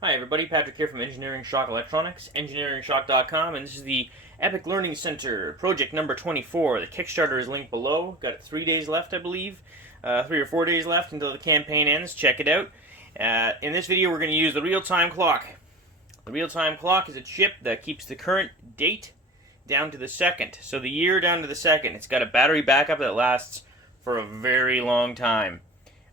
Hi everybody, Patrick here from Engineering Shock Electronics, engineeringshock.com, and this is the Epoch Learning Center, project number 24. The Kickstarter is linked below. Got 3 days left, I believe. 3 or 4 days left until the campaign ends. Check it out. In this video, we're going to use the real-time clock. The real-time clock is a chip that keeps the current date down to the second. So the year down to the second. It's got a battery backup that lasts for a very long time.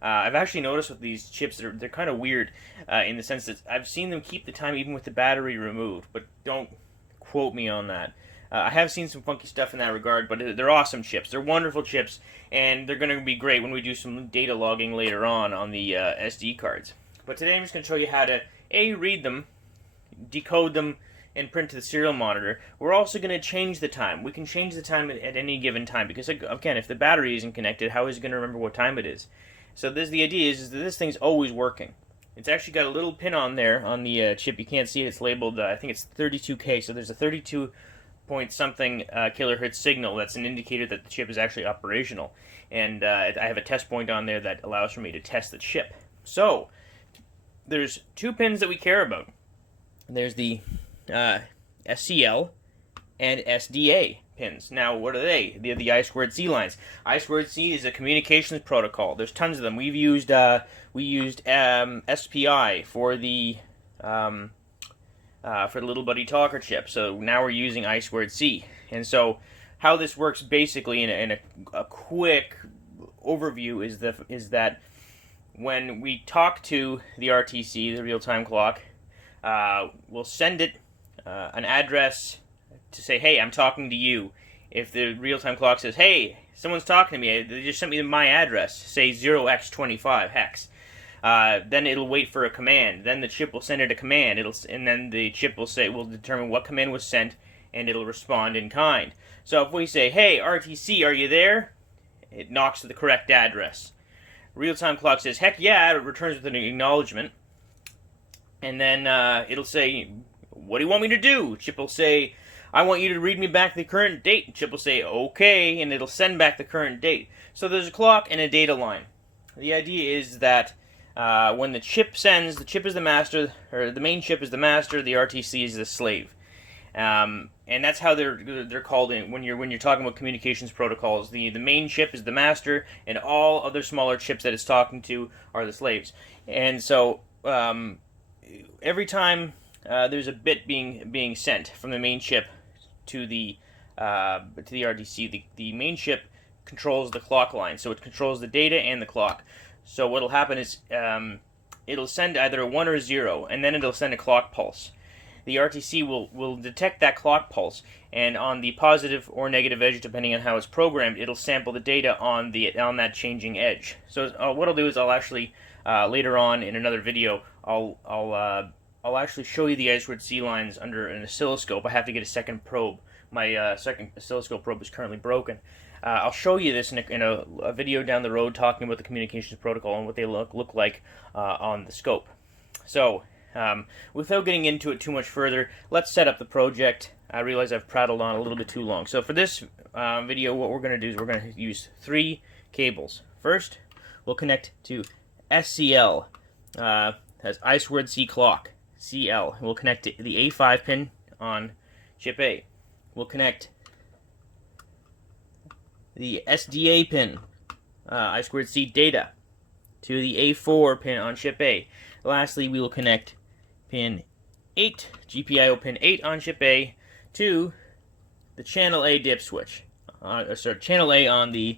I've actually noticed with these chips, they're kind of weird in the sense that I've seen them keep the time even with the battery removed, but don't quote me on that. I have seen some funky stuff in that regard, but they're awesome chips. They're wonderful chips, and they're going to be great when we do some data logging later on the SD cards. But today I'm just going to show you how to, A, read them, decode them, and print to the serial monitor. We're also going to change the time. We can change the time at any given time, because, again, if the battery isn't connected, how is it going to remember what time it is? So the idea is that this thing's always working. It's actually got a little pin on there on the chip. You can't see it. It's labeled, I think it's 32K. So there's a 32 point something kilohertz signal that's an indicator that the chip is actually operational. And I have a test point on there that allows for me to test the chip. So there's two pins that we care about. There's the SCL and SDA pins. Now, what are they? They're the I2C lines. I2C is a communications protocol. There's tons of them. We used SPI for the little buddy talker chip. So now we're using I2C. And so how this works basically in a quick overview is that when we talk to the RTC, the real-time clock, we'll send it an address to say, hey, I'm talking to you. If the real-time clock says, hey, someone's talking to me, they just sent me my address, say 0x25 hex, then it'll wait for a command. Then the chip will send it a command, and then the chip will determine what command was sent, and it'll respond in kind. So if we say, hey, RTC, are you there? It knocks to the correct address. Real-time clock says, heck yeah, it returns with an acknowledgement, and then it'll say, what do you want me to do? Chip will say, I want you to read me back the current date. Chip will say, okay, and it'll send back the current date. So there's a clock and a data line. The idea is that when the chip sends, the chip is the master, or the main chip is the master, the RTC is the slave. And that's how they're called when you're talking about communications protocols. The main chip is the master, and all other smaller chips that it's talking to are the slaves. And so every time there's a bit being sent from the main chip to the RTC, the main chip controls the clock line, so it controls the data and the clock. So what'll happen is it'll send either a 1 or a 0, and then it'll send a clock pulse. The RTC will detect that clock pulse, and on the positive or negative edge, depending on how it's programmed, it'll sample the data on that changing edge. So what I'll do is I'll actually later on in another video I'll actually show you the I2C lines under an oscilloscope. I have to get a second probe. My second oscilloscope probe is currently broken. I'll show you this in a video down the road talking about the communications protocol and what they look like on the scope. So, without getting into it too much further, let's set up the project. I realize I've prattled on a little bit too long. So for this video, what we're going to do is we're going to use 3 cables. First, we'll connect to SCL, has I2C clock. CL. We'll connect the A5 pin on chip A. We'll connect the SDA pin, I2C data, to the A4 pin on chip A. Lastly, we will connect pin 8, GPIO pin 8 on chip A, to the channel A dip switch. Channel A on the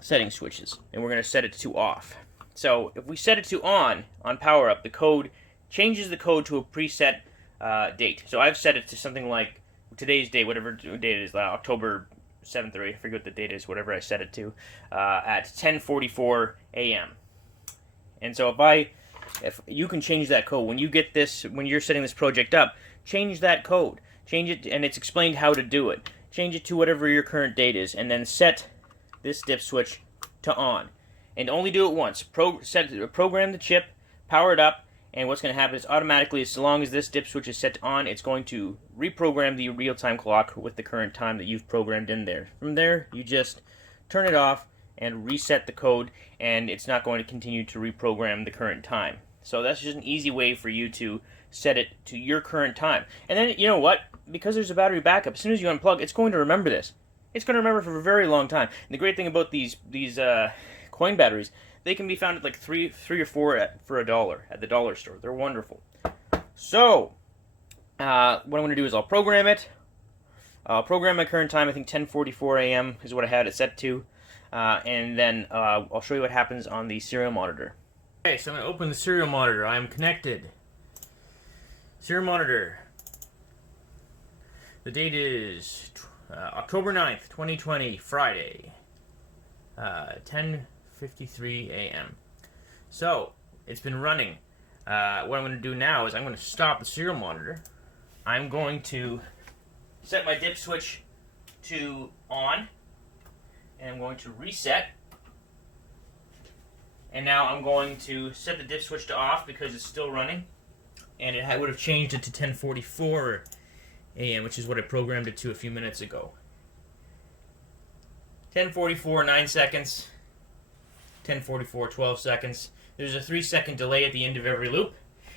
setting switches. And we're going to set it to off. So if we set it to on power up, the code changes the code to a preset date. So I've set it to something like today's date, whatever date it is, October 7th, or I forget what the date is, whatever I set it to, at 10:44 a.m. And so if you can change that code when you get this, when you're setting this project up, change that code, change it, and it's explained how to do it. Change it to whatever your current date is, and then set this dip switch to on. And only do it once. Program the chip, power it up, and what's going to happen is automatically, as long as this dip switch is set to on, it's going to reprogram the real-time clock with the current time that you've programmed in there. From there, you just turn it off and reset the code, and it's not going to continue to reprogram the current time. So that's just an easy way for you to set it to your current time. And then, you know what? Because there's a battery backup, as soon as you unplug, it's going to remember this. It's going to remember for a very long time. And the great thing about these coin batteries, they can be found at like three or four for $1 at the dollar store. They're wonderful. So, what I'm going to do is I'll program it. I'll program my current time. I think 10:44 a.m. is what I had it set to. And then I'll show you what happens on the serial monitor. Okay, so I'm going to open the serial monitor. I'm connected. Serial monitor. The date is October 9th, 2020, Friday. 10:53 a.m. So, it's been running. What I'm going to do now is I'm going to stop the serial monitor. I'm going to set my dip switch to on, and I'm going to reset. And now I'm going to set the dip switch to off because it's still running, and I would have changed it to 10:44 a.m., which is what I programmed it to a few minutes ago. 10:44, 9 seconds. 10:44, 12 seconds. There's a 3-second delay at the end of every loop,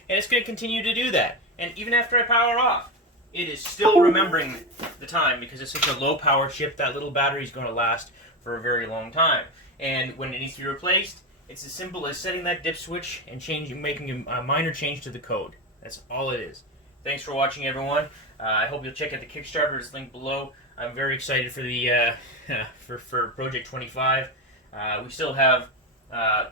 and it's going to continue to do that. And even after I power off, it is still remembering the time because it's such a low power chip. That little battery is going to last for a very long time. And when it needs to be replaced, it's as simple as setting that dip switch and making a minor change to the code. That's all it is. Thanks for watching, everyone. I hope you'll check out the Kickstarter. It's linked below. I'm very excited for the for Project 25. We still have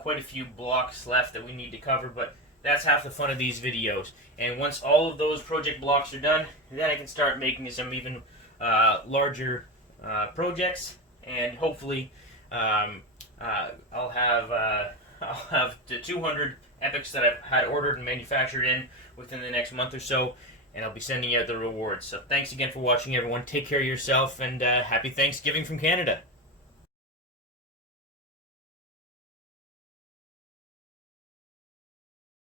quite a few blocks left that we need to cover, but that's half the fun of these videos. And once all of those project blocks are done, then I can start making some even larger projects, and hopefully I'll have the 200 Epochs that I've had ordered and manufactured in within the next month or so, and I'll be sending out the rewards. So thanks again for watching, everyone. Take care of yourself, and happy Thanksgiving from Canada.